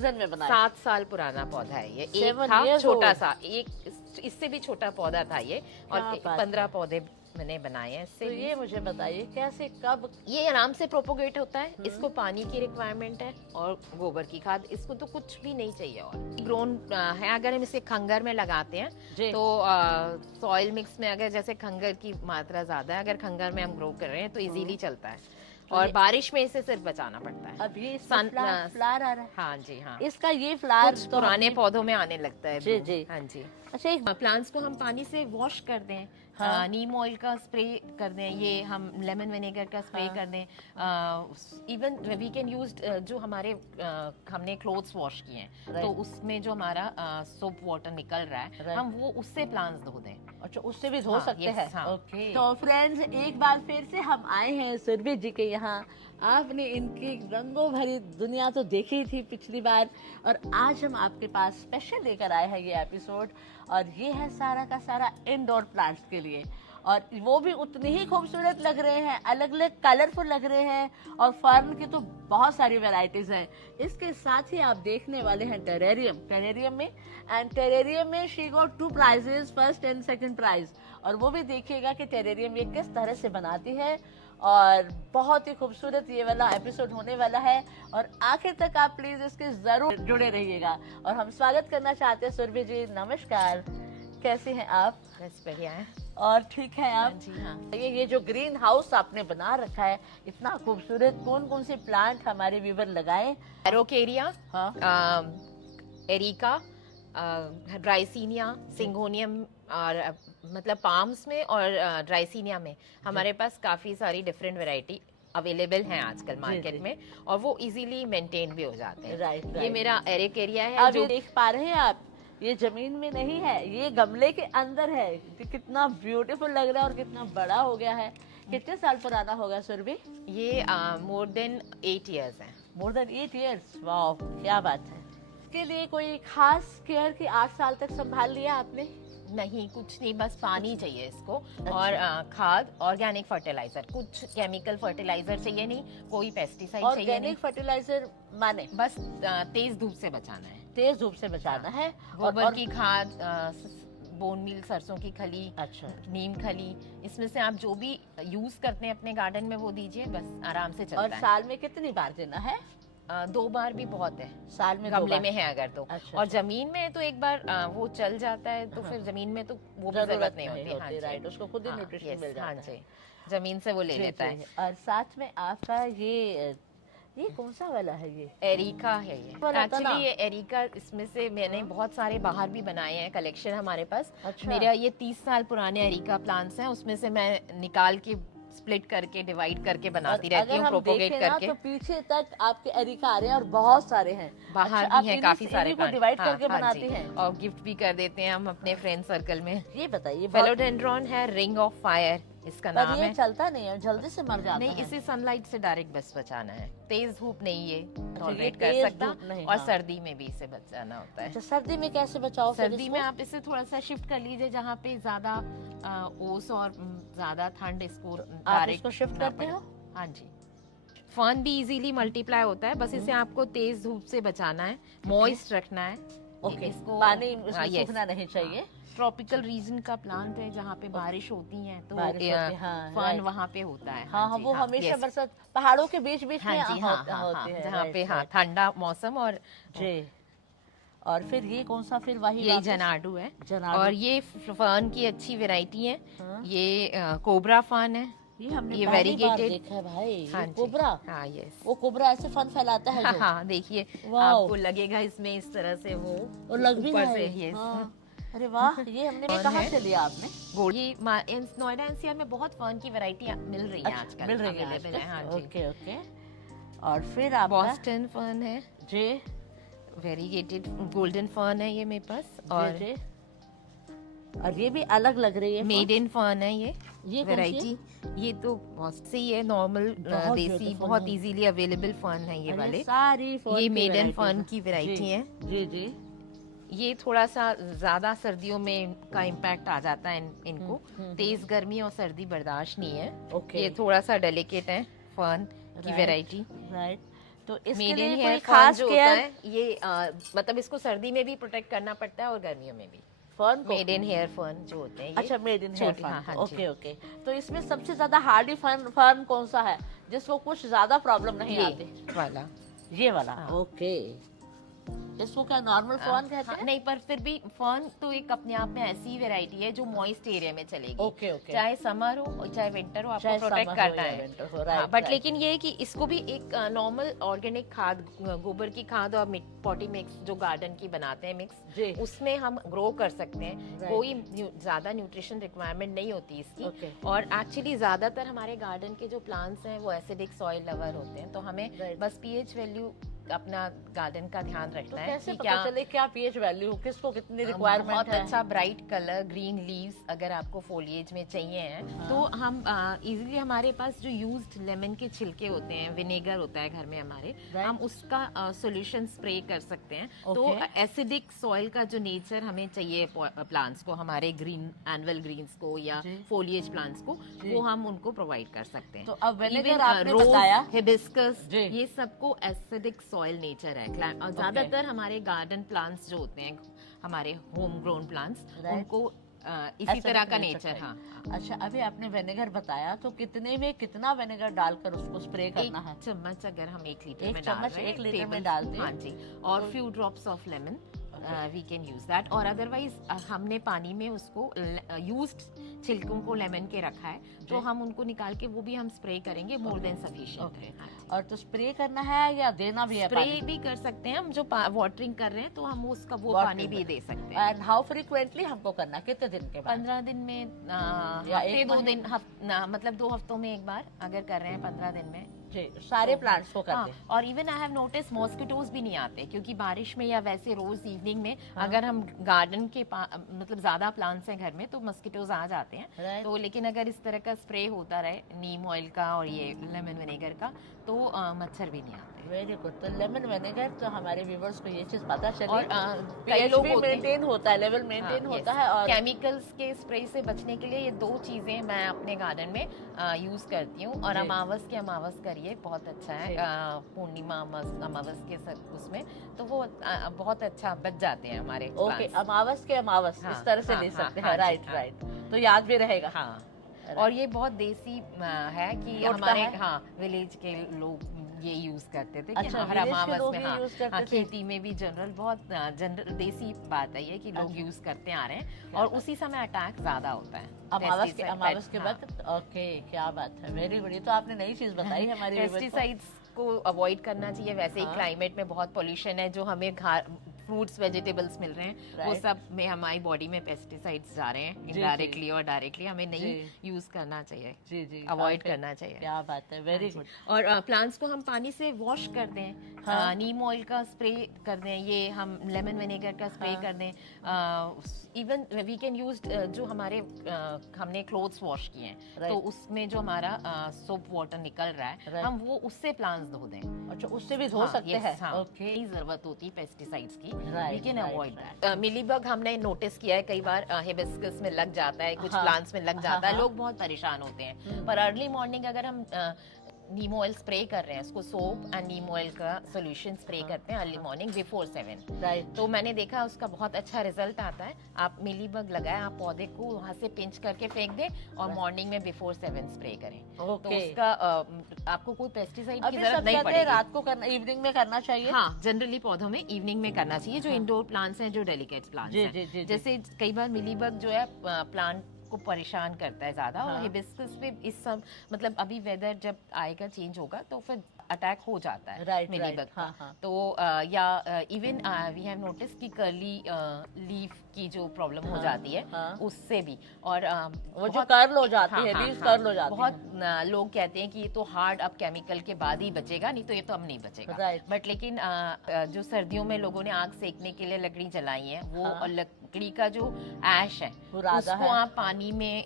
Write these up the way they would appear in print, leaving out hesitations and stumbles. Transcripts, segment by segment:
Season में बनाया? 7 साल पुराना पौधा है ये। एक 7 था years छोटा old। सा, एक इससे भी छोटा पौधा था ये, और क्या बात 15 है। पौधे मैंने बनाए हैं इससे तो भी। ये मुझे बताइए कैसे, कब? ये आराम से प्रोपोगेट होता है। इसको पानी की रिक्वायरमेंट है और गोबर की खाद, इसको तो कुछ भी नहीं चाहिए। और ग्रोन है, अगर हम इसे खंगर में लगाते हैं जी। तो सॉइल मिक्स में अगर जैसे खंगर की मात्रा ज्यादा है, अगर खंगर में हम ग्रो कर रहे हैं तो इजीली चलता है। और बारिश में इसे सिर्फ बचाना पड़ता है। अब ये इसका फ्लावर आ रहा है। हाँ जी, हाँ, इसका ये फ्लावर कुछ तो पुराने हमने- पौधों में आने लगता है। जी, bloom। जी। हाँ जी। अच्छा, एक प्लांट्स को हम पानी से वॉश कर दें, हाँ। नीम ऑयल का स्प्रे कर दें, ये हम लेमन विनेगर का स्प्रे हाँ। कर दें। इवन वी कैन यूज जो हमारे हमने क्लोथ्स वॉश किए हैं Right. तो उसमें जो हमारा सोप वाटर निकल रहा है, Right. हम वो उससे प्लांट्स धो दें। अच्छा, उससे भी धो हाँ, सकते yes, हैं। हाँ। ओके। तो फ्रेंड्स, एक बार फिर से हम आए हैं सुरभि जी के यहाँ। आपने इनकी रंगों भरी दुनिया तो देखी थी पिछली बार, और आज हम आपके पास स्पेशल लेकर आए हैं ये एपिसोड। और ये है सारा का सारा इंडोर प्लांट्स के लिए, और वो भी उतने ही खूबसूरत लग रहे हैं, अलग अलग कलरफुल लग रहे हैं। और फर्न की तो बहुत सारी वैरायटीज हैं। इसके साथ ही आप देखने वाले हैं टेरेरियम में she got 2 prizes, first and second prize. और वो भी देखिएगा कि टेरेरियम ये किस तरह से बनाती है। और बहुत ही खूबसूरत ये वाला एपिसोड होने वाला है, और आखिर तक आप प्लीज इसके जरूर जुड़े रहिएगा। और हम स्वागत करना चाहते हैं सुरभि जी। नमस्कार, कैसे हैं आप? बस बढ़िया है। और ठीक है आप? हाँ जी, हाँ। ये जो ग्रीन हाउस आपने बना रखा है इतना खूबसूरत, कौन कौन से प्लांट हमारे व्यूवर लगाए? एरोकेरिया, हाँ। एरिका, ड्राइसीनिया, सिंगोनियम, और मतलब पाम्स में और ड्राइसीनिया में हमारे पास काफ़ी सारी डिफरेंट वैरायटी अवेलेबल हैं आजकल मार्केट जी। में, और वो इजीली मेंटेन भी हो जाते हैं। राइट, ये राइट। मेरा एरिकेरिया है अब जो ये देख पा रहे हैं आप, ये जमीन में नहीं है, ये गमले के अंदर है। कितना ब्यूटीफुल लग रहा है और कितना बड़ा हो गया है। कितने साल पुराना होगा सुरभि? ये मोर देन 8 years है। More than 8 years। वाह, क्या बात है। इसके लिए कोई खास केयर की 8 साल तक संभाल लिया आपने? नहीं, कुछ नहीं, बस पानी चाहिए इसको, अच्छा। और खाद, ऑर्गेनिक फर्टिलाइजर, कुछ केमिकल फर्टिलाइजर चाहिए नहीं, कोई पेस्टिसाइड चाहिए नहीं, ऑर्गेनिक फर्टिलाइजर माने बस तेज धूप से बचाना है। तेज धूप से बचाना है। गोबर की खाद, बोन मील, सरसों की खली, अच्छा। नीम खली, इसमें से आप जो भी यूज करते हैं अपने गार्डन में वो दीजिए, बस आराम से और चलता है। साल में कितनी बार देना है? 2 बार भी बहुत है, साल में 2 गमले बार? में है अगर तो। अच्छा, और अच्छा। जमीन में तो एक बार वो चल जाता है, तो हाँ। फिर जमीन में तो वो भी जरूरत जरूरत नहीं नहीं होती। होती, राइट, उसको खुद ही न्यूट्रिशन मिल जाता हाँ है। जी, जमीन से वो ले जी, लेता जी। है। और साथ में आपका ये कौन सा वाला है? ये एरिका है ये। वाला था ना? एक्चुअली ये एरिका, इसमें से मैंने बहुत सारे बाहर भी बनाए हैं, कलेक्शन हमारे पास। अच्छा। मेरा ये 30 साल पुराने एरिका प्लांट्स हैं, उसमें से मैं निकाल के स्प्लिट करके डिवाइड करके बनाती रहती हूँ, प्रोपोगेट करके। तो पीछे तक आपके एरिका आ रहे हैं और बहुत सारे हैं। बाहर अच्छा, भी हैं आप काफी सारे को डिवाइड plant। करके हाँ बनाती जी। हैं? और गिफ्ट भी कर देते हैं हम अपने फ्रेंड सर्कल में। ये बताइए, फेलोडेंड्रॉन है, रिंग ऑफ फायर इसका पर नाम ये है। चलता नहीं है, जल्दी से मर जाता नहीं, है। इसे सनलाइट से डायरेक्ट बस बचाना है, तेज धूप नहीं ये ये टॉलरेट कर तेज सकता, धूप नहीं, और हाँ। सर्दी में भी इसे बचाना होता है। अच्छा, सर्दी में कैसे बचाओ फिर सर्दी इसको? में आप इसे थोड़ा सा शिफ्ट कर लीजिए जहाँ पे ज्यादा ओस और ज्यादा ठंड इसको आप डायरेक्ट इसको शिफ्ट ना करते पड़े। हो? हाँ जी। फर्न भी इजीली मल्टीप्लाई होता है, बस इसे आपको तेज धूप से बचाना है, मॉइस्ट रखना है। ओके, इसको पानी हाँ, इसमें yes। सूखना नहीं चाहिए। ट्रॉपिकल रीजन का प्लांट है जहाँ पे बारिश होती है, तो बारिश होती है, हाँ, फर्न right। वहाँ पे होता है। हाँ, हाँ, जी, वो हमेशा yes। बरसात पहाड़ों के बीच बीच हाँ में जी, हाँ, हाँ, हाँ, होती है, जहाँ right, पे हाँ right। ठंडा मौसम। और जी। और फिर ये कौन सा, फिर वही ये वापस? जनाडू है। जनाडू। और ये फर्न की अच्छी वैरायटी है। हाँ। ये कोबरा फर्न है। ये हमने ये पहली बार variegated। देखा है भाई। हाँ ये जी, कोबरा। हाँ, यस। वो कोबरा ऐसे फन फैलाता है जो। हाँ, देखिए, वाओ। आपको लगेगा इसमें इस तरह से वो और लग भी ऊपर रहा से, है। yes। हाँ। अरे वाह, ये हमने फर्न कहाँ है। से लिया आपने? ये नोएडा एनसीआर में बहुत फर्न की वैरायटी मिल रही है आजकल, मिल रही है अवेलेबल है। हाँ जी। Okay, okay. और फिर आपका? बॉस्टन फर्न है, जी, वेरीगेटेड गोल्डन फर्न है ये मेरे पास। और जी। और ये भी अलग लग रही है। मेड इन फर्न है ये कौन सी है? वैरायटी। ये तो बहुत सही है, नॉर्मल बहुत देसी, beautiful बहुत है। इजीली अवेलेबल फर्न है ये और वाले। सारी फर्न ये की मेड इन varieties फर्न हैं। की वैरायटी जी, है। जी, जी। ये थोड़ा सा ज्यादा सर्दियों में का इम्पैक्ट आ जाता है इनको। तेज गर्मी और सर्दी बर्दाश्त नहीं है। ओके। ये थोड़ा सा डेलिकेट है फर्न की Right। वैरायटी। राइट। तो इसके मेड लिए इन कोई हेयर खास जो होता केयर है ये मतलब इसको सर्दी में भी प्रोटेक्ट करना पड़ता है और गर्मियों में भी। फर्न को? मेड इन हेयर फर्न जो होते हैं ये अच्छा, मेड इन हेयर छोटी, फर्न। हाँ हाँ जी, ओके ओके। तो इसमें सबसे ज्यादा हार्डी फर्न फर्न कौन सा है जिसको कुछ ज्यादा प्रॉब्लम नहीं ये आती? वाला। ये वाला? हाँ। ओके। इसको क्या नॉर्मल फर्न कहते हाँ, हैं? नहीं पर फिर भी फर्न तो एक अपने आप में ऐसी वैरायटी है जो मॉइस्ट एरिया में चलेगी। Okay okay. चाहे समर हो और चाहे विंटर हो, आपको चाहे प्रोटेक्ट summer हो करना या है। winter हो, हाँ, right, बट right. लेकिन ये है कि इसको भी एक नॉर्मल ऑर्गेनिक खाद, गोबर की खाद और पॉटी मिक्स जो गार्डन की बनाते हैं मिक्स, जी। उसमें हम ग्रो कर सकते हैं। Right. कोई ज्यादा न्यूट्रिशन रिक्वायरमेंट नहीं होती इसकी। Okay. और एक्चुअली ज्यादातर हमारे गार्डन के जो प्लांट्स हैं वो एसिडिक सॉइल लवर होते हैं, तो हमें Right. बस पीएच वैल्यू अपना गार्डन का ध्यान तो रखना है कैसे कि पता चले क्या पीएच वैल्यू, किसको कितनी बहुत रिक्वायरमेंट है? अच्छा ब्राइट कलर ग्रीन लीव्स अगर आपको फोलिएज में चाहिए हैं, हाँ। तो हम इजीली हमारे पास जो यूज्ड लेमन के छिलके होते हैं, विनेगर होता है घर में हमारे, Right. हम उसका सॉल्यूशन स्प्रे कर सकते हैं। तो Okay. एसिडिक सॉइल का जो नेचर हमें चाहिए प्लांट्स को, हमारे ग्रीन एनुअल ग्रीन्स को या जी। फोलिएज प्लांट्स को, जी। वो हम उनको प्रोवाइड कर सकते हैं। तो अब vinegar Even, आपने रोज, बताया। हिबिस्कस, जी। ये सबको एसिडिक सॉइल नेचर है। और ज्यादातर हमारे गार्डन प्लांट्स जो होते हैं, हमारे होम ग्रोन प्लांट्स, Right. उनको इसी Acidic तरह का nature नेचर। का हाँ, है। अच्छा, अभी आपने विनेगर बताया, तो कितने में कितना विनेगर डालकर उसको स्प्रे करना है? एक चम्मच अगर हम 1 लीटर एक में डाल चम्मच रहे हैं, 1 लीटर में टेबल, डाल दें। हाँ जी, और few drops of lemon we can use that. और अदरवाइज हमने पानी में उसको यूज्ड छिलकों को लेमन के रखा है, तो जी। हम उनको निकाल के वो भी हम स्प्रे करेंगे, मोर देन सफिशिएंट ओके। है। हाँ जी। और तो स्प्रे करना है या देना भी है स्प्रे पानी? भी कर सकते हैं हम, जो वाटरिंग कर रहे हैं तो हम उसका वो Watering पानी भी में। दे सकते हैं। एंड हाउ फ्रीक्वेंटली हमको करना है? कितने दिन के बाद? 15 दिन में या हफ्ते एक 2 महीने? दिन, मतलब 2 हफ्तों में एक बार अगर कर रहे हैं 15 दिन में। जी, सारे तो प्लांट्स को कर हाँ, दें। और even I have notice mosquitoes भी नहीं आते, क्योंकि बारिश में या वैसे रोज इवनिंग में हाँ। अगर हम गार्डन के मतलब ज्यादा प्लांट्स हैं घर में, तो मस्किटोज आ जाते हैं। Right. तो लेकिन अगर इस तरह का स्प्रे होता रहे नीम ऑयल का और ये लेमन विनेगर का, तो मच्छर भी नहीं आते। Very good. तो लेमन विनेगर, तो हमारे व्यूवर्स को ये चीज पता चली। और कई पीएच लोग भी होते हैं, मेंटेन होता है, लेवल मेंटेन हाँ, होता yes. है। और केमिकल्स के स्प्रे से बचने के लिए ये 2 चीजें मैं अपने गार्डन में यूज करती हूँ। और जी। अमावस करिए, बहुत अच्छा है। जी। पूर्णिमा अमावस के उसमें तो वो बहुत अच्छा बच जाते हैं हमारे ओके, plants। अमावस के अमावस हाँ, इस तरह से हाँ, ले हाँ, सकते हाँ हैं। जी, राइट हाँ। राइट। तो याद भी रहेगा। हाँ, Right. और ये बहुत देसी है कि टोटका हमारे है? हाँ विलेज के लोग ये यूज करते थे कि अच्छा, हर village के अमावस लोग में, ये हाँ, use करते हाँ, थे? खेती में भी जनरल बहुत जनरल देसी बात है ये कि लोग अच्छा। यूज करते आ रहे हैं। क्या और बात। उसी समय अटैक ज्यादा होता है अमावस के हाँ। वक्त। ओके, क्या बात है, वेरी गुड। तो आपने नई चीज बताई हमारी viewers को। पेस्टिसाइड्स को अवॉइड करना चाहिए। वैसे ही हाँ। क्लाइमेट में बहुत पोल्यूशन है, जो हमें फ्रूट्स वेजिटेबल्स मिल रहे हैं, वो Right. सब में हमारी बॉडी में पेस्टिसाइड्स जा रहे हैं जी, इनडायरेक्टली और डायरेक्टली। हमें नहीं जी। यूज करना चाहिए, जी जी, अवॉइड काफी- करना चाहिए। क्या बात है, वेरी हाँ गुड। जी। और प्लांट्स को हम पानी से वॉश कर दें, हाँ। नीम ऑयल का स्प्रे कर दें, ये हम लेमन विनेगर का स्प्रे हाँ। कर दें। इवन वी कैन यूज जो हमारे हमने क्लोथ्स वॉश किए हैं, Right. तो उसमें जो हमारा सोप वाटर निकल रहा है, Right. हम वो उससे प्लांट्स धो दें। अच्छा, उससे भी धो हाँ, सकते yes, हैं? हाँ, ओके। नहीं जरूरत होती पेस्टिसाइड्स की, Right, we can right, avoid right. That. Mealybug हमने नोटिस किया है कई बार हिबिस्कस में लग जाता है, कुछ हाँ, प्लांट्स में लग जाता है, हाँ, लोग बहुत परेशान होते हैं। पर अर्ली मॉर्निंग अगर हम नीम ऑयल स्प्रे कर रहे हैं, उसको सोप एंड नीम ऑयल का सोल्यूशन स्प्रे करते हैं अर्ली मॉर्निंग बिफोर 7, राइट। तो मैंने देखा उसका बहुत अच्छा रिजल्ट आता है। आप मिलीबग लगाए, आप पौधे को वहां से पिंच करके फेंक दें और Right. मॉर्निंग में बिफोर 7 स्प्रे करें, तो ओके। उसका आपको कोई पेस्टिसाइड की अभी जरूरत सब नहीं कहते हैं पड़ेगी। रात को करना, इवनिंग में करना चाहिए। हाँ, जनरली पौधों में इवनिंग में करना चाहिए, जो हाँ। इंडोर प्लांट्स हैं, जो डेलिकेट प्लांट्स जी, हैं। जी, जी, जी। जैसे कई बार मिलीबग जो है प्लांट को परेशान करता है ज्यादा, और हाँ। हिबिस्कस पे इस सब मतलब अभी वेदर जब आएगा चेंज होगा तो फिर अटैक हो जाता है Right, मिलीबग right, का। हाँ, हाँ। तो या इवन वी हैव नोटिस कि कर्ली लीफ की जो प्रॉब्लम हो हाँ, जाती है, हाँ। उससे भी। और वो जो कर्ल हो जाती है, लीव्स कर्ल हो जाती बहुत है। लोग कहते हैं कि ये तो हार्ड अब केमिकल के बाद ही बचेगा, नहीं तो ये तो अब नहीं बचेगा। Right. बट लेकिन जो सर्दियों में लोगों ने आग सेकने के लिए लकड़ी जलाई है, वो हाँ। लकड़ी का जो ऐश है वो राजा उसको है। आप पानी में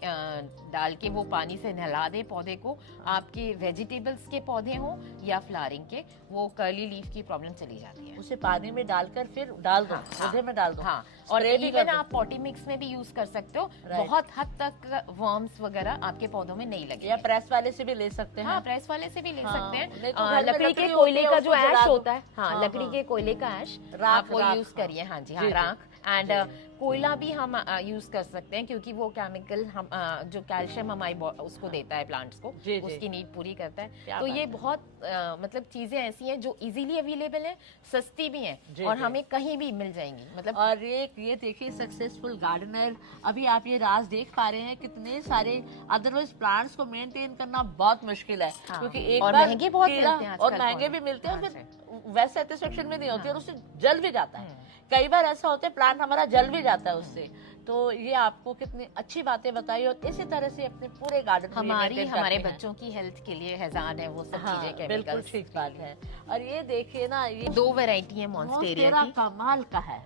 डाल के वो पानी से नहला दे पौधे को, आपके वेजिटेबल्स के पौधे हों या फ्लावरिंग के, वो कर्ली लीफ की प्रॉब्लम चली जाती है। उसे पानी में डालकर फिर डाल दो, हाँ, पौधे में डाल दो। हाँ, और Spray भी कर इवन दो। आप पॉटी मिक्स में भी यूज कर सकते हो। Right. बहुत हद तक वर्म्स वगैरह आपके पौधों में नहीं लगे। या प्रेस वाले से भी ले सकते हैं। हाँ, प्रेस वाले से भी ले हाँ, सकते नहीं हैं। तो घर में लकड़ी लकड़ी के होती कोयले है, का जो उसको जला ऐश दो। होता है, हाँ, हाँ, लकड़ी हाँ। के कोयले का ऐश राख, आप वो राख, यूज हाँ। करिए। हाँ जी, जी, हाँ, जी। राख एंड कोयला भी हम यूज कर सकते हैं, क्योंकि वो केमिकल हम जो कैल्शियम हमारी उसको देता है प्लांट्स को, जी, जी। उसकी नीड पूरी करता क्या है। तो बात ये है। बहुत मतलब चीजें ऐसी हैं जो इजीली अवेलेबल हैं, सस्ती भी हैं जी, और जी। हमें कहीं भी मिल जाएंगी। मतलब और ये देखिए सक्सेसफुल गार्डनर, अभी आप ये राज देख पा रहे हैं, कितने सारे अदरवाइज प्लांट्स को मेंटेन करना बहुत मुश्किल है। हाँ, क्योंकि एक और बार महंगे बहुत कीड़ा- मिलते हैं और आजकल महंगे पौधे। भी मिलते हैं, और हाँ, फिर वैसे सेटिस्फेक्शन भी नहीं होती, हाँ। और उससे जल भी जाता है। कई बार ऐसा होता है प्लांट हमारा जल भी जाता है उससे। तो ये आपको कितनी अच्छी बातें बताई, और इसी तरह से अपने पूरे गार्डन को ये हमारी maintain हमारे करते हैं। बच्चों की हेल्थ के लिए हैजार्ड है वो सब हाँ, चीजें, बिल्कुल केमिकल्स। ठीक बात है। और ये देखिए ना, ये 2 वैरायटी है मॉन्स्टेरिया मोन्स्टेरा की। कमाल का है,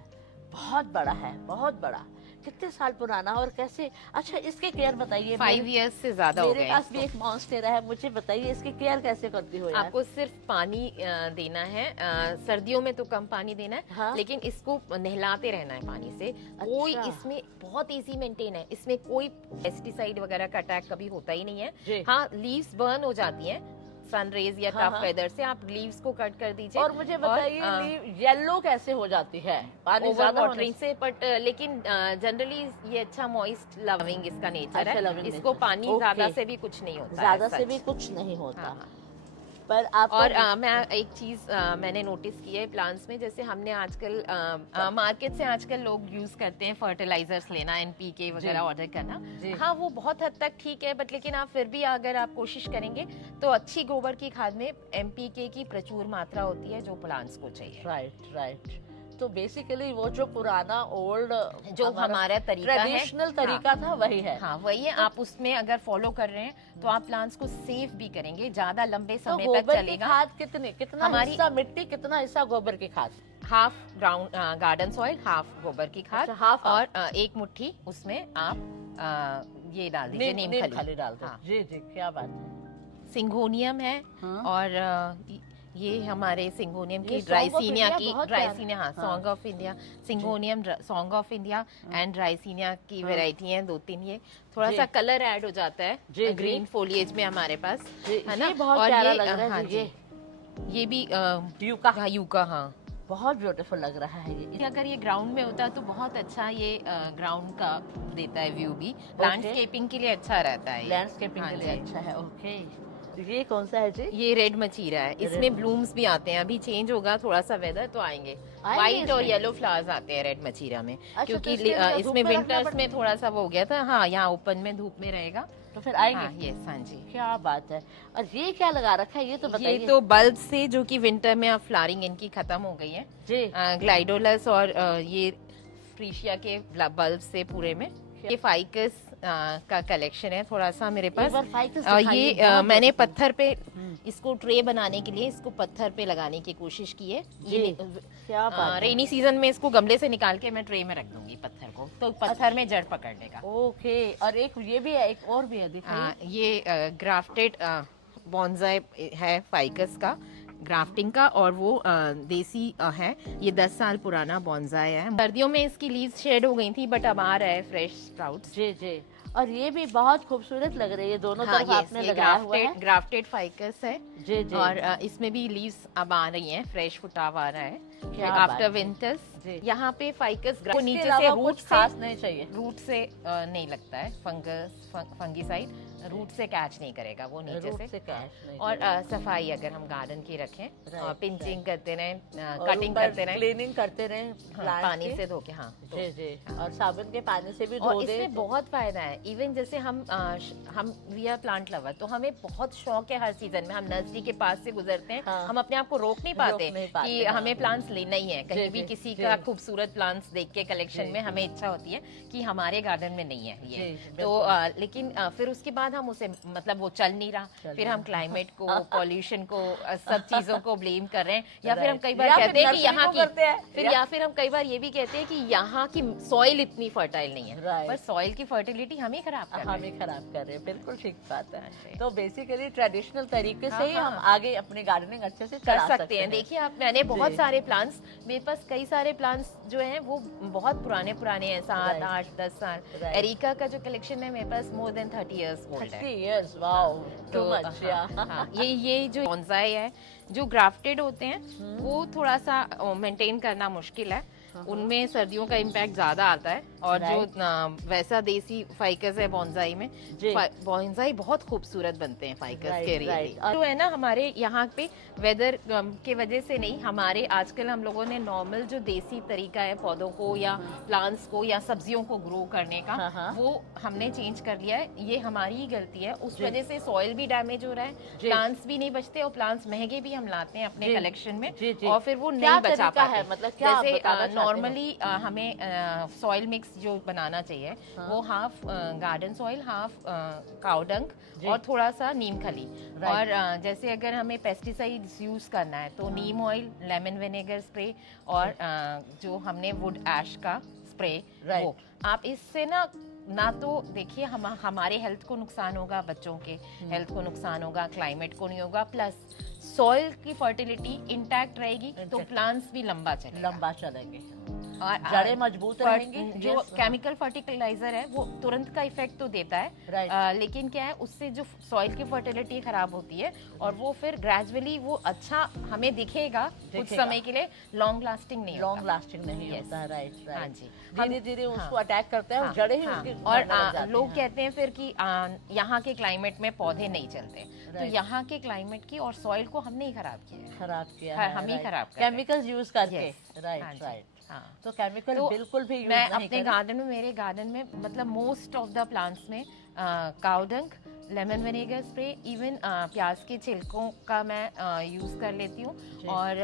बहुत बड़ा है, बहुत बड़ा। कितने साल पुराना और कैसे? अच्छा, इसके केयर बताइए। 5 इयर्स से ज्यादा हो मेरे गए पास भी इसको। एक मॉन्स्टेरा है, मुझे बताइए इसकी केयर कैसे करती हो यार? आपको सिर्फ पानी देना है। सर्दियों में तो कम पानी देना है, हाँ? लेकिन इसको नहलाते रहना है पानी से। कोई अच्छा। इसमें बहुत इजी मेंटेन है, इसमें कोई पेस्टिसाइड वगैरह का अटैक कभी होता ही नहीं जी। है। हाँ, लीव्स बर्न हो जाती हैं सन रेज या हाँ, टफ हाँ। वेदर से, आप लीव्स को कट कर दीजिए। और मुझे बताइए येलो कैसे हो जाती है पानी ओवर ज्यादा होने वाटरिंग से, बट लेकिन जनरली ये अच्छा मॉइस्ट लविंग इसका नेचर अच्छा, है। loving इसको nature। पानी Okay। ज्यादा से भी कुछ नहीं होता है ज्यादा से सच। भी कुछ नहीं होता। हाँ, हाँ। पर आप और मैं एक चीज मैंने नोटिस की है प्लांट्स में, जैसे हमने आजकल मार्केट से आजकल लोग यूज करते हैं फर्टिलाइजर्स लेना, एनपीके वगैरह ऑर्डर करना। जी। हाँ, वो बहुत हद तक ठीक है, बट लेकिन आप फिर भी अगर आप कोशिश करेंगे तो अच्छी गोबर की खाद में एनपीके की प्रचुर मात्रा होती है जो प्लांट्स को चाहिए। Right, right. तो बेसिकली वो जो पुराना ओल्ड जो हमारा तरीका है, ट्रेडिशनल तरीका था वही है। हाँ, वही है। आप उसमें अगर फॉलो कर रहे हैं तो आप प्लांट्स को सेफ भी करेंगे, ज्यादा लंबे तो समय तक गोबर की चलेगा। खाद कितना हमारी- हिस्सा मिट्टी, कितना हिस्सा गोबर की खाद? Half ground garden soil, half गोबर की खाद, अच्छा, half, और एक मुट्ठी उसमें आप ये डाल दीजिए, नीम खली। डाल दो। हाँ। जी जी, क्या बात है। सिंगोनियम है, हाँ। और ये हमारे सिंगोनियम की ये Song of ड्राइसीनिया India की, बहुत ड्राइसीनिया, हाँ, हाँ। Song of India, syngonium song of India and dracaena की हाँ। वैरायटी है 2-3। ये थोड़ा जी। सा कलर ऐड हो जाता जी, है जी। ग्रीन फोलिएज में हमारे पास, जी, है ना। ये बहुत और प्यारा ये लग रहा है हाँ जी, जी, ये भी यूका हाँ, यूका, हाँ। बहुत ब्यूटीफुल लग रहा है ये। अगर ये ग्राउंड में होता तो बहुत अच्छा ये ग्राउंड का देता है व्यू भी, लैंडस्केपिंग के लिए अच्छा रहता है ये। लैंडस्केपिंग हाँ के लिए जी। अच्छा है। ओके, ये कौन सा है जी? ये रेड मचीरा है, इसमें ब्लूम्स भी आते हैं। अभी चेंज होगा थोड़ा सा वेदर तो आएंगे व्हाइट और इसमें? येलो फ्लावर्स आते हैं रेड मचीरा में। अच्छा, क्योंकि तो इसके लिए धूप इसमें में रखना विंटर्स पड़ता में थोड़ा सा वो हो गया था। हाँ, यहाँ ओपन में धूप में रहेगा तो फिर आएंगे। हाँ, यस, हाँ जी। क्या बात है। और ये क्या लगा रखा है, ये तो बताइए। ये तो बल्ब से, जो कि विंटर में अब फ्लावरिंग इनकी खत्म हो गई है, जी। ग्लाइडोलस और ये फ्रीशिया के बल्ब से पूरे में। ये फाइकस का कलेक्शन है थोड़ा सा मेरे पास। एक बार ficus और दिखाइए, ये बहुत मैंने beautiful। पत्थर पे इसको ट्रे बनाने के लिए इसको पत्थर पे लगाने की कोशिश की है। ये जी, क्या बात है। रेनी सीजन में इसको गमले से निकाल के मैं ट्रे में रख दूंगी पत्थर को, तो पत्थर में जड़ पकड़ लेगा। ओके, और एक ये भी है, एक और भी है, दिखाइए। ये ग्राफ्टेड बॉन्जाई है फाइकस का, ग्राफ्टिंग का, और वो देसी है। ये 10 साल पुराना बॉन्जाई है। सर्दियों में इसकी लीव्स शेड हो गई थी, बट अब आ रहा है फ्रेश स्प्राउट्स। जी जी। और ये भी बहुत खूबसूरत लग रही है, दोनों तरफ आपने ये लगाया हुआ है। ग्राफ्टेड फाइकस है। जी जी। और इसमें भी लीव्स अब आ रही हैं, फ्रेश फुटाव आ रहा है क्या बात आफ्टर है। विंटर्स। जी। यहाँ पे फाइकस इसके नीचे से अलावा रूट कुछ खास नहीं चाहिए। रूट से नहीं लगता है, फंगीसाइड रूट से कैच नहीं करेगा वो नीचे रूट से। से कैच नहीं और सफाई अगर हम गार्डन की रखें, Right, पिंचिंग करते रहें, और कटिंग ऊपर करते रहें, क्लीनिंग करते रहे हाँ, plants पानी की। से धो के, हाँ तो। जी जी। और साबुन के पानी से भी और धो दे इसमें तो- बहुत फायदा है। इवन जैसे हम वी आर प्लांट लवर, तो हमें बहुत शौक है हर सीजन में, हम नर्सरी के पास से गुजरते हैं, हाँ। हम अपने आप को रोक नहीं पाते नहीं पाते, कि हाँ। हमें प्लांट्स लेना ही है। कहीं जी, भी जी, किसी जी। का खूबसूरत प्लांट्स देख के कलेक्शन जी, में हमें इच्छा होती है कि हमारे गार्डन में नहीं है ये। जी, तो बिल्कुल। लेकिन फिर उसके बाद बाद हम उसे मतलब वो चल नहीं रहा, फिर हम क्लाइमेट को, पॉल्यूशन को, सब चीजों को ब्लेम कर रहे हैं, या फिर हम कई बार कहते हैं कि यहाँ की, फिर या फिर हम कई बार ये भी कहते हैं कि यहाँ की सॉइल इतनी फर्टाइल नहीं है, पर सॉइल की फर्टिलिटी हम ही खराब कर रहे हैं। हम ही खराब कर रहे हैं, बिल्कुल ठीक बात है। तो बेसिकली ट्रेडिशनल तरीके से ही हम आगे अपनी गार्डनिंग अच्छे से कर सकते हैं। देखिए आप, मैंने बहुत सारे प्लांट्स, मेरे पास कई सारे प्लांट्स जो हैं वो बहुत पुराने हैं, 7, 8, 10 साल। एरिका का जो कलेक्शन है मेरे पास मोर देन 30 इयर्स ओल्ड है। 30 इयर्स, वाओ, टू मच। ये जो बॉन्साई है, जो ग्राफ्टेड होते हैं वो थोड़ा सा मेंटेन करना मुश्किल है, उनमें सर्दियों का इम्पैक्ट ज्यादा आता है। और जो वैसा देसी फाइकस है बॉन्साई में, बॉन्साई बहुत खूबसूरत बनते हैं फाइकस के रियली। तो है ना, हमारे यहाँ पे वेदर के वजह से नहीं, हमारे आजकल हम लोगों ने नॉर्मल जो देसी तरीका है पौधों को या प्लांट्स को या सब्जियों को ग्रो करने का, वो हमने चेंज कर लिया है। ये हमारी ही गलती है, उस वजह से सॉइल भी डैमेज हो रहा है, प्लांट्स भी नहीं बचते, और प्लांट्स महंगे भी हम लाते हैं अपने कलेक्शन में, और फिर वो नहीं बचा पाते। मतलब जैसे नॉर्मली हमें सॉइल मिक्स जो बनाना चाहिए, वो half garden soil, half cow dung और थोड़ा सा नीम खली। और जैसे अगर हमें पेस्टिसाइड्स यूज करना है तो नीम ऑयल, लेमन विनेगर स्प्रे, और जो हमने वुड ऐश का स्प्रे, वो आप इससे ना तो देखिए हमारे हेल्थ को नुकसान होगा, बच्चों के हेल्थ को नुकसान होगा, क्लाइमेट को नहीं होगा, प्लस सॉइल की फर्टिलिटी इंटैक्ट रहेगी, तो प्लांट्स भी लंबा चलेंगे और जड़ें मजबूत रहेंगी। जो केमिकल फर्टिलाइजर है वो तुरंत का इफेक्ट तो देता है, लेकिन क्या है, उससे जो सॉइल की फर्टिलिटी खराब होती है, और वो फिर ग्रेजुअली वो अच्छा हमें दिखेगा कुछ समय के लिए, लॉन्ग लास्टिंग नहीं होता। राइट। हाँ जी, धीरे धीरे उसको अटैक करते हैं और जड़ें ही उसकी और लोग कहते हैं फिर कि यहाँ के क्लाइमेट में पौधे नहीं चलते, तो यहाँ के क्लाइमेट की और सॉइल को हमने ही खराब किया है, हम ही खराब केमिकल्स यूज करके। राइट। तो केमिकल बिल्कुल भी यूज मैं नहीं अपने गार्डन में, मेरे गार्डन में मतलब मोस्ट ऑफ द प्लांट्स में cow dung, lemon vinegar spray, even प्याज के छिलकों का मैं यूज कर लेती हूँ, और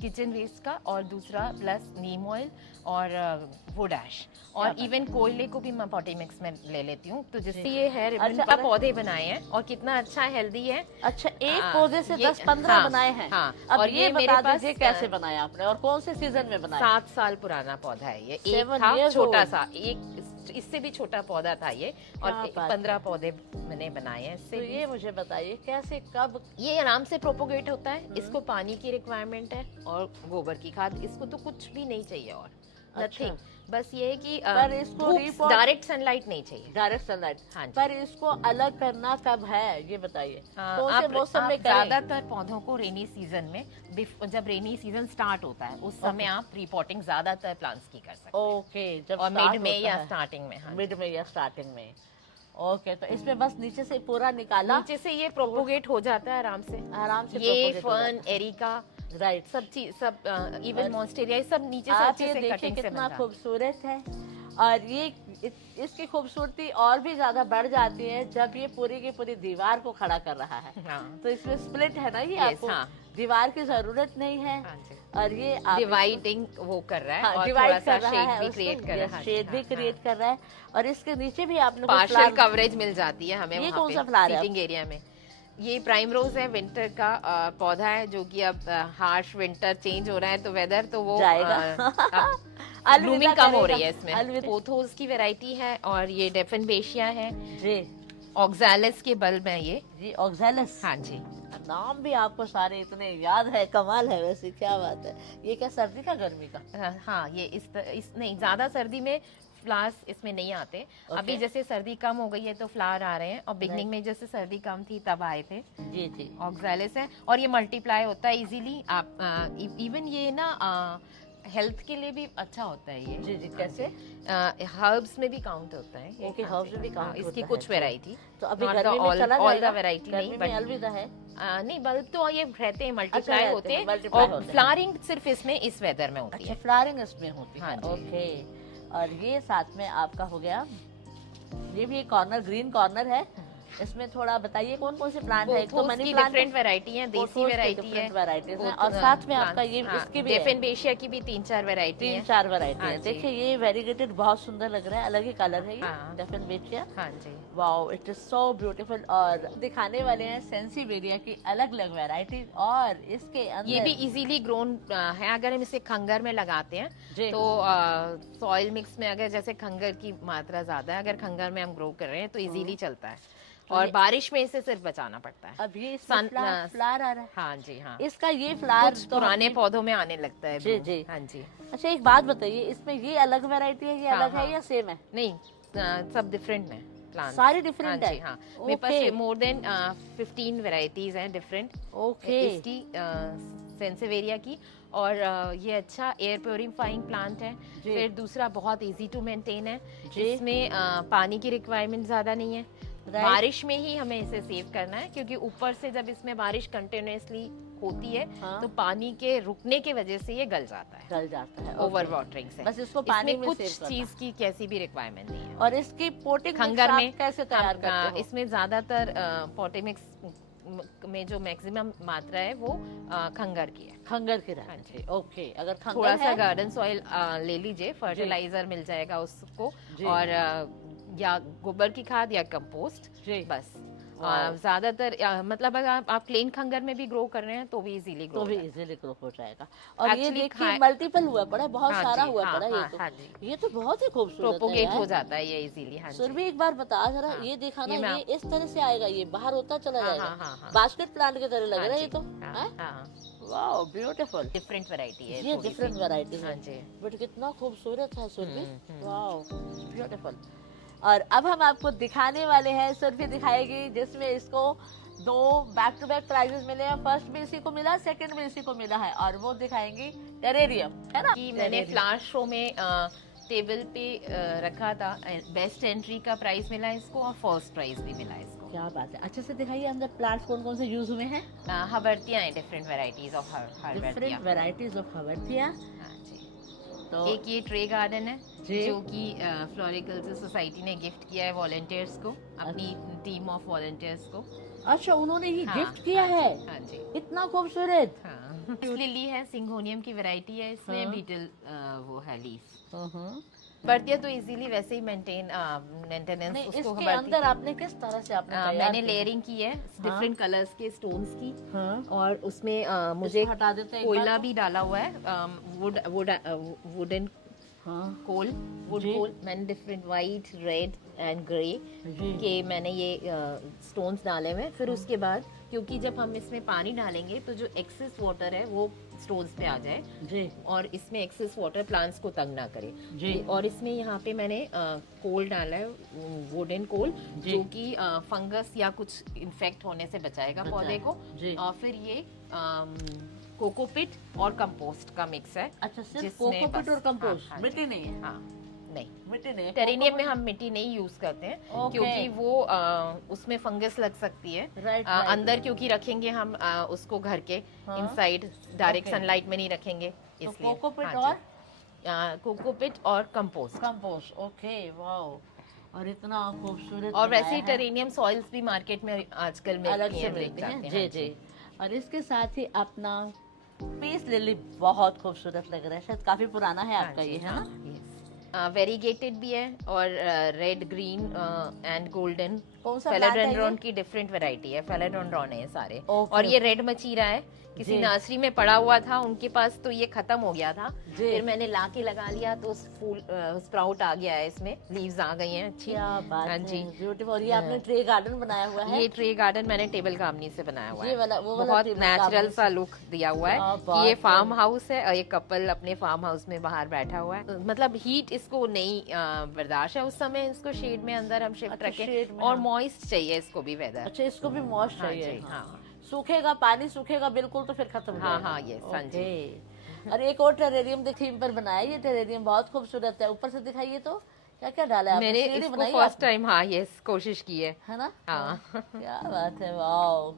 किचन वेस्ट का, और दूसरा प्लस नीम ऑयल और वुड ऐश, और इवन कोयले को भी मैं पॉटी मिक्स में ले लेती हूँ। तो जिससे ये है रिबन का पौधे बनाए हैं, और कितना अच्छा हेल्दी है। अच्छा, एक पौधे से 10-15 बनाए हैं। अब और ये बता दीजिए कैसे बनाया आपने और कौन से सीजन में बनाया? 7 साल पुराना पौधा है ये, एक था छोटा सा, एक इससे भी छोटा पौधा था ये, और 15 पौधे मैंने बनाए हैं इससे। तो ये मुझे बताइए कैसे, कब? ये आराम से प्रोपोगेट होता है, इसको पानी की रिक्वायरमेंट है और गोबर की खाद, इसको तो कुछ भी नहीं चाहिए और नथिंग, बस ये है कि पर इसको डायरेक्ट सनलाइट नहीं चाहिए। डायरेक्ट सनलाइट, हाँ जी। पर इसको अलग करना कब है ये बताइए, कौन से मौसम में करें? ज्यादातर पौधों को रेनी सीजन में, जब रेनी सीजन स्टार्ट होता है उस समय आप रिपोर्टिंग ज्यादातर प्लांट्स की कर सकते हैं। ओके, जब और मिड में या स्टार्टिंग में। मिड में या स्टार्टिंग में। ओके, तो इसमें बस नीचे से पूरा निकाला, नीचे से ये प्रोपोगेट हो जाता है आराम से। ये फर्न, एरिका, राइट, सब चीज, सब इवन मॉन्स्टेरिया, सब नीचे से अच्छे से कटिंग से कितना खूबसूरत है। और ये इसकी खूबसूरती और भी ज्यादा बढ़ जाती है जब ये पूरी की पूरी दीवार को खड़ा कर रहा है। तो इसमें स्प्लिट है ना, ये आपको दीवार की जरूरत नहीं है, और ये डिवाइडिंग वो कर रहा है, और थोड़ा सा शेड भी क्रिएट कर रहा है, शेड भी क्रिएट कर रहा है। और इसके नीचे भी आपने पार्शियल कवरेज मिल जाती है हमें। ये कौन सा फ्लावर है? सीटिंग एरिया में ये प्राइम रोज है, विंटर का पौधा है, जो कि अब हार्श विंटर चेंज हो रहा है तो वेदर, तो वो ब्लूमिंग कम हो रही है इसमें। पोथोस की वैरायटी है, और ये डेफिनबेशिया है जी, ऑक्सैलिस के बल्ब है ये जी, ऑक्सैलिस। हाँ जी, नाम भी आपको सारे इतने याद है, कमाल है वैसे, क्या बात है। ये क्या सर्दी का, गर्मी का? हाँ, ये इस नहीं, ज्यादा सर्दी में फ्लावर्स इसमें नहीं आते। अभी जैसे सर्दी कम हो गई है तो फ्लावर आ रहे हैं, और बिगनिंग में जैसे सर्दी कम थी तब आए थे। जी जी, ऑक्सैलिस है, और ये मल्टीप्लाई होता है इजीली। आप इवन ये ना हेल्थ के लिए भी अच्छा होता है ये। जी जी, कैसे? हर्ब्स में भी काउंट होता है। ओके, हर्ब्स में भी काउंट होता है। इसकी कुछ वैरायटी, तो अभी गर्मी में चला जाएगा, वैरायटी नहीं, बट अलविदा है। नहीं, बल्ब तो ये रहते हैं, मल्टीप्लाई होते हैं, और फ्लावरिंग सिर्फ इसमें इस वेदर में होती है। अच्छा, फ्लावरिंग इसमें होती है। हाँ जी। ओके, और ये साथ में आपका हो गया, ये भी एक कॉर्नर, ग्रीन कॉर्नर है। इसमें थोड़ा बताइए कौन कौन से प्लांट है? एक तो मनी की प्लांट डिफरेंट वैरायटी है, देसी वैरायटी है, वैराइटीज हैं, और साथ में आपका ये इसकी भी है, डेफिनेशिया की भी 3-4 वैरायटी है। 3-4 वैरायटी हाँ है। जी। देखिए ये वेरीगेटेड बहुत सुंदर लग रहा है, अलग ही कलर है ये हाँ। डेफिनेशिया। हाँ जी। Wow, it is so beautiful. और दिखाने वाले हैं सेंसिवेरिया की अलग अलग वैरायटी, और इसके अंदर ये भी इजीली ग्रोन है। अगर हम इसे खंगर में लगाते हैं जी। तो सॉइल मिक्स में अगर जैसे खंगर की मात्रा ज्यादा है, अगर खंगर में हम ग्रो कर रहे हैं तो इजीली चलता है। तो और ये- बारिश में इसे सिर्फ बचाना पड़ता है। अब ये इसमें फ्लावर आ रहा है। हाँ जी। हाँ, इसका ये फ्लावर कुछ तो पुराने हमने- पौधों में आने लगता है जी bloom। जी। हाँ जी। अच्छा एक बात बताइए, इसमें ये अलग वैरायटी है, ये हाँ, अलग है हाँ। या सेम है? नहीं, सब डिफरेंट है प्लांट्स। सारी different हाँ है? जी। हाँ, मेरे पास Okay. मोर देन 15 वैरायटीज हैं डिफरेंट ओके। इसकी, सेंसिवेरिया की। और ये अच्छा एयर प्योरीफाइंग प्लांट है। जी। फिर दूसरा बहुत इजी टू मेंटेन है। जी। इसमें पानी की रिक्वायरमेंट ज्यादा नहीं है। Right. बारिश में ही हमें इसे सेव करना है, क्योंकि ऊपर से जब इसमें बारिश कंटिन्यूअसली होती है हाँ। तो पानी के रुकने की वजह से ये गल जाता है, गल जाता है। Over okay. वाटरिंग से। बस इसको पानी इसमें में कुछ सेव करना। चीज की कैसी भी रिक्वायरमेंट नहीं है। और इसकी पोटिंग खंगर में कैसे तैयार करते हो? इसमें ज्यादातर पॉटेमिक्स में जो मैक्सिमम मात्रा है वो खंगर की है। खंगर की हाँ रहती है। ओके, अगर खंगर थोड़ा सा है गार्डन सॉइल ले लीजिए, फर्टिलाइजर मिल जाएगा उसको, जी। और या गोबर की खाद या कंपोस्ट, जी। बस। वाह। ज्यादातर मतलब अगर आप प्लेन खंगर में भी ग्रो कर रहे हैं तो भी इजीली ग्रो तो भी इजीली ग्रो हो जाएगा। और ये Actually, देखिए मल्टीपल हुआ पड़ा है, बहुत हाँ सारा जी, हुआ हाँ, पड़ा है। हाँ, हाँ जी। ये तो बहुत ही खूबसूरत है प्रोपोगेट हो यार। जाता है ये इजीली। हाँ जी। सुरभि एक बार बता जरा, हाँ, ये देखा ये ना, मैं ये इस तरह से आएगा, ये बाहर होता चला हाँ, जाएगा। हाँ, हाँ, हाँ। बास्केट प्लांट की तरह लग हाँ रहा है ये जी, तो। हाँ, हाँ। Wow, beautiful. डिफरेंट वैरायटी है ये थोड़ी सी। डिफरेंट वैरायटी हाँ है, जी। बट कितना खूबसूरत है सुरभि। हम्म। Wow, beautiful. और अब हम आपको दिखाने वाले हैं, सुरभि दिखाएगी, जिसमें इसको 2 बैक टू बैक प्राइजेस मिले हैं। फर्स्ट भी इसी को मिला, सेकंड भी इसी को मिला है, और वो दिखाएंगी टेरेरियम, है ना? कि मैंने फ्लावर शो में टेबल पे रखा था, बेस्ट एंट्री का प्राइज मिला इसको और फर्स्ट प्राइज भी मिला इसको। क्या बात है, अच्छे से दिखाइए अंदर प्लांट्स कौन कौन से यूज हुए हैं। हबर्तियाँ हैं, डिफरेंट वैरायटीज ऑफ डिफरेंट हबर्तियाँ। वैरायटीज ऑफ हबर्तिया। हाँ जी। तो एक ये ट्रे गार्डन है जी। जो कि फ्लोरिकल्चर सोसाइटी ने गिफ्ट किया है वॉलंटियर्स को, अपनी टीम ऑफ वॉलंटियर्स को। अच्छा, उन्होंने ही हाँ, गिफ्ट किया हाँ है? जी, हाँ जी। इतना खूबसूरत। हाँ। लिली है, सिंगोनियम की वैरायटी है, इसमें हाँ। बीटल वो है लीफ। बर्तिया तो इजीली वैसे ही मेंटेनेंस नहीं, उसको इसके हबर्ती- अंदर आपने किस तरह से आपने तैयार मैंने किया? लेयरिंग की है डिफरेंट कलर्स के स्टोन्स की, हाँ। और उसमें मुझे इसको हटा देते हैं एक कोयला बार भी डाला हुआ है, वुडन हाँ। कोल, वुड जी। कोल। मैंने different white, red and grey जी। के मैंने ये स्टोन्स डाले हुए हैं। फिर उसके बाद क्योंकि जब हम इसमें पानी डालेंगे तो जो एक्सेस वाटर है वो स्टोन्स पे आ जाए, जी। और इसमें एक्सेस वाटर प्लांट्स को तंग ना करे। जी। और इसमें यहाँ पे मैंने कोल डाला है, वुडन कोल, जी। जो कि फंगस या कुछ इन्फेक्ट होने से बचाएगा पौधे को। जी। और फिर ये कोकोपिट और कंपोस्ट का मिक्स है। अच्छा, सिर्फ जिसमें कोकोपीट बस- और कंपोस्ट, हाँ, मिट्टी नहीं है? हाँ, नहीं। मिट्टी नहीं है। टेरेनियम में हम मिट्टी नहीं यूज करते हैं, Okay. क्योंकि वो उसमें फंगस लग सकती है। राइट, अंदर क्योंकि रखेंगे हम उसको घर के हाँ। Inside, direct Okay. सनलाइट में नहीं रखेंगे, तो इसलिए। कोकोपीट हाँ जी। कोकोपिट और कंपोस्ट। कंपोस्ट। Okay, wow. और इतना खूबसूरत और वैसे ही बनाया है। टेरेनियम सॉइल्स भी मार्केट में आजकल अलग मिलती से हैं, मिलते मिल हैं। जाते जी जी। और इसके साथ ही अपना पीस लिली बहुत खूबसूरत लग रहा है, शायद काफी पुराना है आपका ये, है ना? वेरीगेटेड भी है, और रेड, ग्रीन एंड गोल्डन। कौन सा plant है फेलोडेंड्रॉन ये? की डिफरेंट वैरायटी है, फेलोडेंड्रॉन है ये सारे। Okay. और ये रेड मचीरा है, किसी जी। नर्सरी में पड़ा हुआ था उनके पास, तो ये खत्म हो गया था। जी। फिर मैंने ला के लगा लिया तो फूल स्प्राउट आ गया है, इसमें लीव्स आ गई हैं अच्छी। क्या बात हाँ है, जी। ब्यूटीफुल। और ये आपने ट्रे गार्डन बनाया हुआ है? ये ट्रे गार्डन मैंने टेबल कामनी से बनाया हुआ ये है। वाला- वो वाला बहुत टेबल नेचुरल कामनी सा लुक दिया हुआ क्या है बात कि ये है। फार्म हाउस है, और ये कपल अपने फार्म हाउस में बाहर बैठा हुआ है। मतलब हीट इसको नहीं बर्दाश्त है, उस समय इसको शेड में अंदर हम शिफ्ट अच्छा, रखें, shade में, और हाँ। मॉइस्ट चाहिए इसको भी वेदर। अच्छा, इसको भी मॉइस्ट हाँ चाहिए। जी, हाँ। सूखेगा, पानी सूखेगा बिल्कुल तो फिर खत्म हो हाँ, जाएगा। हाँ, yes, हाँ जी। ओके। और एक और टेरेरियम थीम पर बनाया है, ये टेरेरियम बहुत खूबसूरत है। ऊपर से दिखाइए तो क्या क्या डाला है आपने? मैंने सीढ़ी इसको बनाई है फर्स्ट आपने? टाइम, हाँ, यस, कोशिश की है। है ना? हाँ। क्या बात है, वाओ।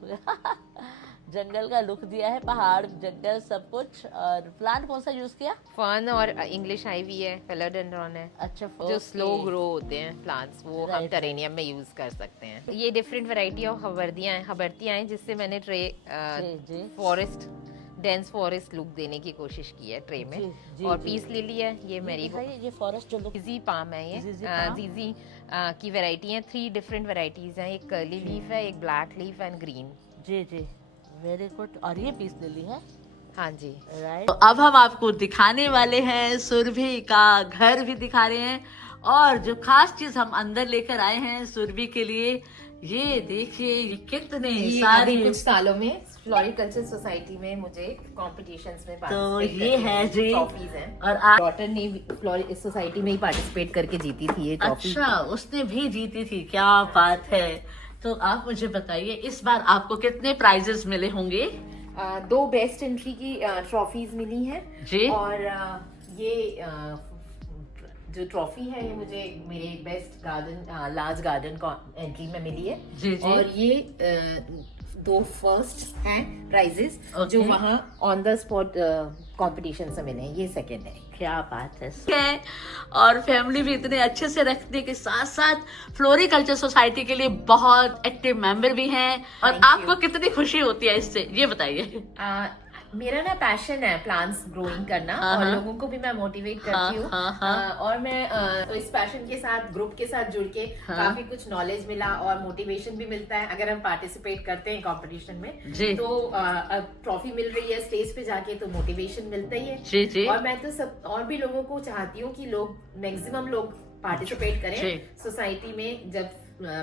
जंगल का लुक दिया है, पहाड़ जंगल सब कुछ। और प्लांट कौन सा यूज किया? फर्न और इंग्लिश आईवी है, फिलोडेंड्रॉन है। अच्छा, जो स्लो ग्रो होते हैं प्लांट्स, वो हम Right. टेरेनियम में यूज कर सकते हैं। ये डिफरेंट वैरायटी ऑफ हबर्दियां हैं जिससे मैंने ट्रे जी। फॉरेस्ट, डेंस फॉरेस्ट लुक देने की कोशिश की है ट्रे में। जी, और जी। पीस लिली है, ये मेरी ये फॉरेस्ट जो लुक जीजी पाम है, ये जीजी palm। जीजी की वैरायटी है। 3 डिफरेंट वैरायटीज हैं, एक कर्ली लीफ है, एक ब्लैक लीफ एंड ग्रीन। जी, वेरी गुड। और ये पीस लिली है, हाँ जी। राइट। तो अब हम आपको दिखाने वाले हैं सुरभि का घर भी दिखा रहे हैं। और जो खास चीज हम अंदर लेकर आए हैं सुरभि के लिए, ये देखिए ये कितने ये सारे। अभी कुछ सालों में फ्लोरिकल्चर सोसाइटी में मुझे कॉम्पिटिशन्स में तो participate ये है करने जी। ट्रॉफीज हैं। और आप, डॉटर ने इस सोसाइटी में ही पार्टिसिपेट करके जीती थी ये ट्रॉफी। अच्छा, उसने भी जीती थी, क्या बात है। तो आप मुझे बताइए इस बार आपको कितने प्राइजेस मिले होंगे? 2 बेस्ट एंट्री की ट्रॉफीज मिली हैं जी। और ये जो ट्रॉफी है ये मुझे मेरे best garden large garden entry में मिली है। जी। और ये 2 फर्स्ट हैं प्राइजेस Okay. जो वहाँ ऑन द स्पॉट कंपटीशन से मिले हैं। ये सेकंड है। क्या बात है। और फैमिली भी इतने अच्छे से रखने के साथ साथ फ्लोरिकल्चर सोसाइटी के लिए बहुत एक्टिव मेंबर भी हैं। और Thank आपको you. कितनी खुशी होती है इससे, ये बताइए। मेरा ना पैशन है प्लांट्स ग्रोइंग करना हाँ, और हाँ। लोगों को भी मैं मोटिवेट हाँ, करती हूँ। हाँ। और मैं तो इस पैशन के साथ ग्रुप के साथ जुड़ के हाँ। काफी कुछ नॉलेज मिला और मोटिवेशन भी मिलता है अगर हम पार्टिसिपेट करते हैं कंपटीशन में। जी। तो अब ट्रॉफी मिल रही है स्टेज पे जाके तो मोटिवेशन मिलता ही है। जी। और मैं तो सब और भी लोगों को चाहती हूँ कि लोग मैक्सिमम लोग पार्टिसिपेट जी। करें सोसाइटी में। जब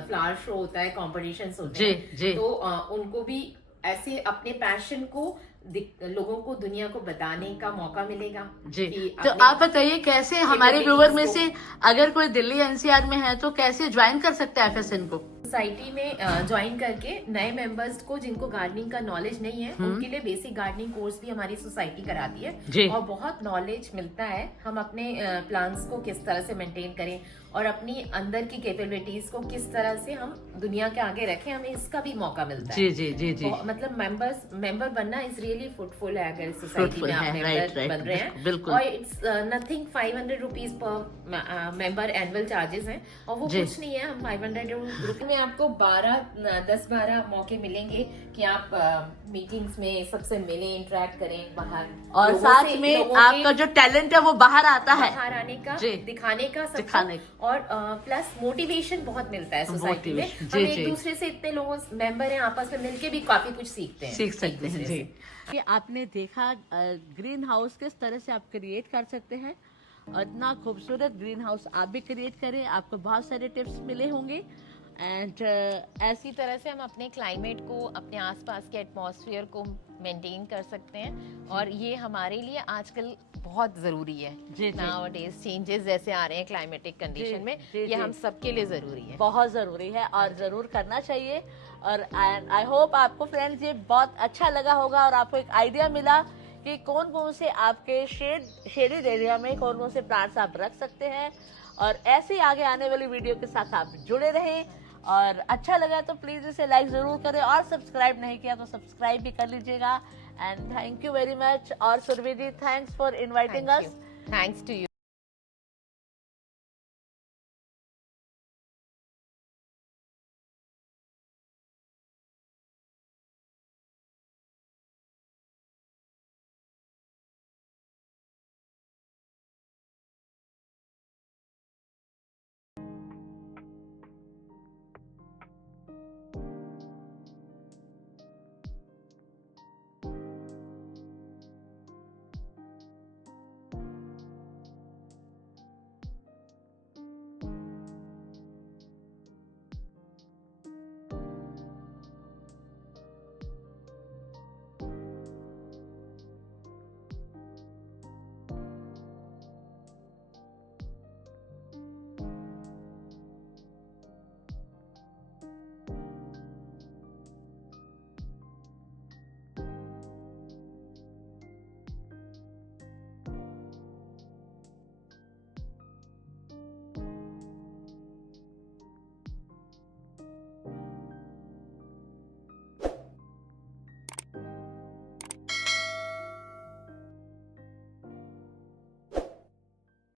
फ्लावर शो होता है, कॉम्पिटिशन्स होते जी, हैं, जी। तो उनको भी ऐसे अपने पैशन को लोगों को दुनिया को बताने का मौका मिलेगा। जी। कि तो अपने आप बताइए कैसे हमारे capabilities व्यूअर में को- से अगर कोई दिल्ली एनसीआर में है तो कैसे ज्वाइन कर सकते हैं एफएसएन को? सोसाइटी में ज्वाइन करके नए मेंबर्स को जिनको गार्डनिंग का नॉलेज नहीं है उनके लिए बेसिक गार्डनिंग कोर्स भी हमारी सोसाइटी कराती जी। है। और बहुत नॉलेज मिलता है हम अपने प्लांट्स को किस तरह से मेंटेन करें और अपनी अंदर की कैपेबिलिटीज को किस तरह से हम दुनिया के आगे रखें, हमें इसका भी मौका मिलता है। जी। मतलब मेंबर बनना इज रियली फ्रूटफुल है अगर सोसाइटी Fruitful में आप है, मेंबर right, बन रहे हैं। बिल्कुल। और it's nothing 500 rupees per member annual charges हैं और वो जी। कुछ नहीं है। हम 500 रुपये में आपको 10-12 मौके मिलेंगे कि आप मीटिंग्स में सबसे मिले, इंटरेक्ट करें बाहर। और लोगों साथ से- में लोगों के आपका जो टैलेंट है वो बाहर आता है, बाहर आने का, जी। दिखाने का सबको। दिखाने और प्लस मोटिवेशन बहुत मिलता है सोसाइटी में। Motivation, हम जी, एक जी। दूसरे से इतने लोगों मेंबर हैं, आपस में मिलके भी काफी कुछ सीखते हैं। सीख सकते एक हैं। दूसरे जी। से। कि आपने देखा ग्रीन हाउस किस तरह से आप क्रिएट कर सकते हैं और इतना खूबसूरत ग्रीन हाउस आप भी क्रिएट करें, आपको बहुत सारे टिप्स मिले होंगे। एंड ऐसी तरह से हम अपने क्लाइमेट को, अपने आसपास के एटमॉस्फेयर को मेंटेन कर सकते हैं और ये हमारे लिए आजकल बहुत जरूरी है। जी। नाउअडेज चेंजेस जैसे आ रहे हैं क्लाइमेटिक कंडीशन में, जी, ये जी। हम सबके लिए जरूरी है। बहुत ज़रूरी है और ज़रूर करना चाहिए। और आई होप आपको फ्रेंड्स ये बहुत अच्छा लगा होगा और आपको एक आइडिया मिला कि कौन कौन से आपके शेडेड एरिया में कौन कौन से प्लांट्स आप रख सकते हैं। और ऐसे ही आगे आने वाली वीडियो के साथ आप जुड़े रहें। और अच्छा लगा तो प्लीज़ इसे लाइक ज़रूर करें और सब्सक्राइब नहीं किया तो सब्सक्राइब भी कर लीजिएगा। And thank you very much. और Surbhi ji, thanks for inviting us. Thanks to